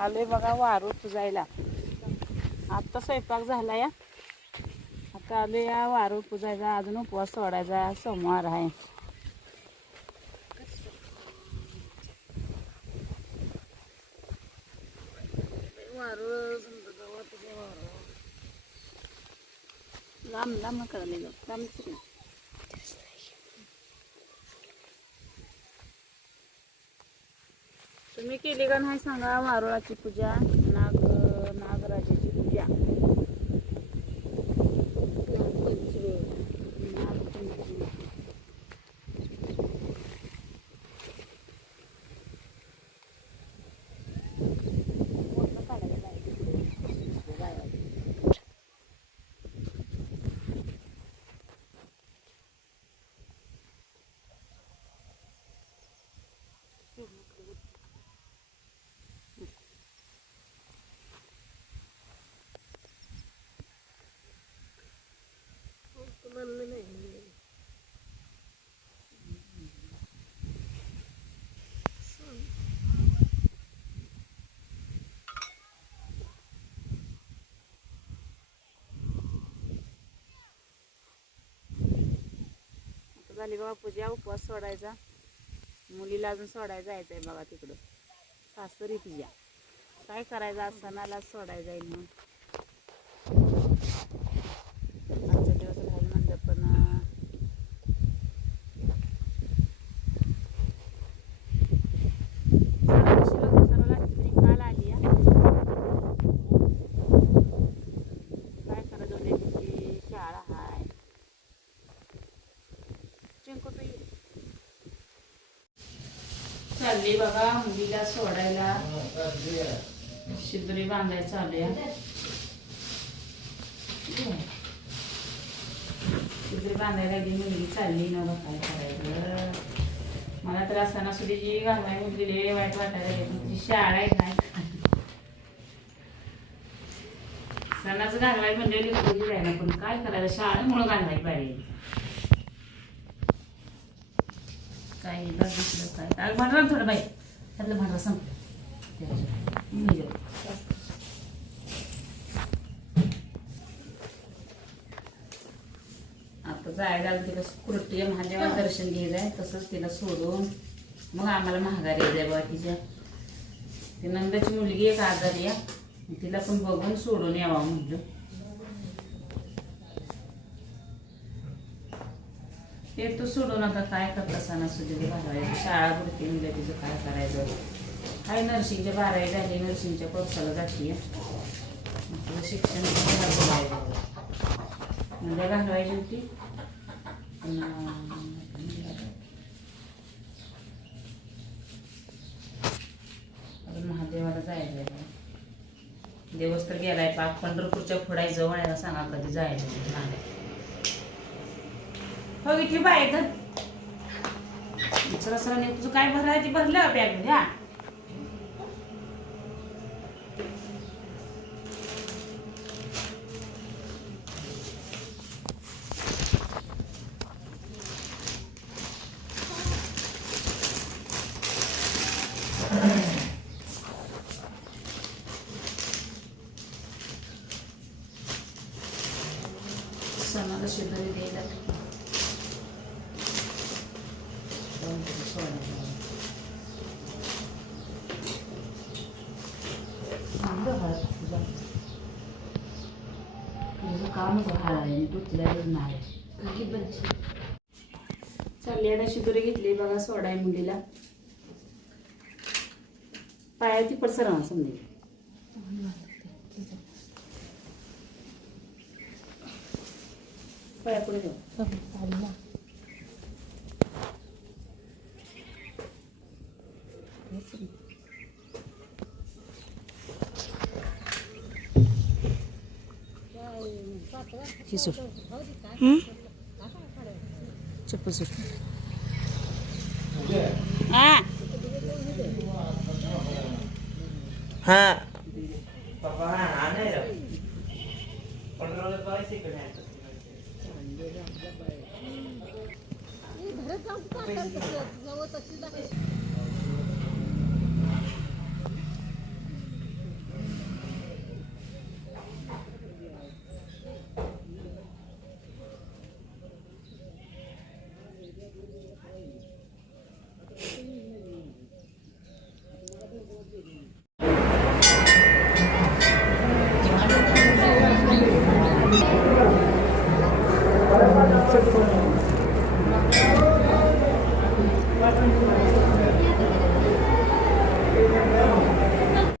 आले बघा वारू पुजायला. आता स्वयंपाक झाला या. आता आले या वारू पुजायचा. अजून उपवास सोडायचा. सोमवार आहे. लांब लांब करायला लांब. तुम्ही केली का नाही सांगा. वारुळाची पूजा, नागराजाची पूजा, झाली बघा पूजा. उपवास सोडायचा. मुलीला अजून सोडायला जायचं आहे बघा तिकडं. सासरी तिच्या काय करायचं आज सणाला सोडायला जाईल म्हणून. आजचा दिवस राहील म्हणलं पण काल आली काय करा. दोन्ही शाळा हाय. चालली बघा मुलीला सोडायला. शिदुरी बांधायला चालू आहे. शिदुरी बांधायला गेली मुलगी. चालली ना बघ काय करायचं. मला तर असताना सुद्धा जी घालवाय मुलगी वाईट वाटायला गेली. तिची शाळा आहे काय. सणाचं घालवाय म्हणजे लिखली जायला पण काय करायचं. शाळेमुळं घालवायला पाहिजे. काय दुसरं काय म्हणा थोडं बाई. त्यातलं म्हणा संपलं. आता जायला तिला कुर्टी महादेवाला दर्शन घ्यायचंय. तसंच तिला सोडून मग आम्हाला महागारी आहे बा. तिच्या ती नंदाची मुलगी एक आजारी आहे. तिला पण बघून सोडून यावं म्हणलं. ते तू सोडून आता काय करता सणासुदीला घालवायचं. शाळा बुडते मुलं तिचं काय करायचं. काय नर्सिंगच्या 12वी झाली. नर्सिंगच्या कोर्साला जाते. तुझं शिक्षण म्हणजे घालवायची होती. महादेवाला जायचं. दिवस तर गेलाय पाक. पंढरपूरच्या पुढाई जवळ आहे. सांगा कधी जायचं. हो इथली बाय तर सरसराने तुझं काय भरायची भरलं बॅग मध्ये. हा सणाला शिदुरी द्यायला कामच आहे. तुटल्याच नाही. चालली आता शिदुरी घेतली बघा सोडाय मुलीला. पाया ती पडसर समजे. पाया पुढे जाऊ. सुट चप्पल सुट. हाँ चट करून